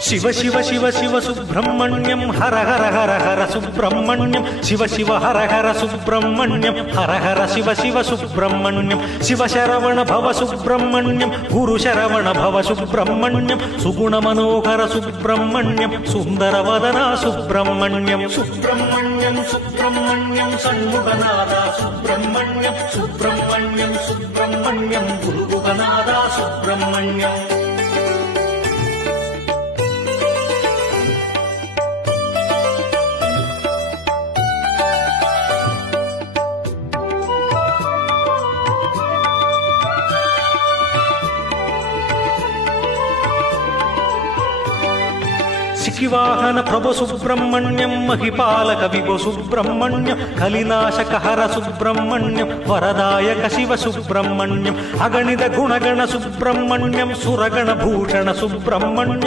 Shiva Shiva Shiva Shiva Subrahmanyam Hara Hara Hara Hara Subrahmanyam Shiva Shiva Hara Hara Subrahmanyam Hara Hara Shiva Shiva Subrahmanyam Shiva Saravana Bhava Subrahmanyam Guru Saravana Bhava Subrahmanyam Suguna Manohara Subrahmanyam Sundara Vadana Subrahmanyam Subrahmanyam Subrahmanyam షణ్ముఖనాద Subrahmanyam Subrahmanyam Subrahmanyam గురుగుగనాద Subrahmanyam శిఖివాహన Prabhu Subrahmanyam మహిపాలక Vibhu Subrahmanyam కలినాశక Hara Subrahmanyam వరదాయక Shiva Subrahmanyam అగణిత గుణగణ Subrahmanyam సురగణ Bhushana Subrahmanyam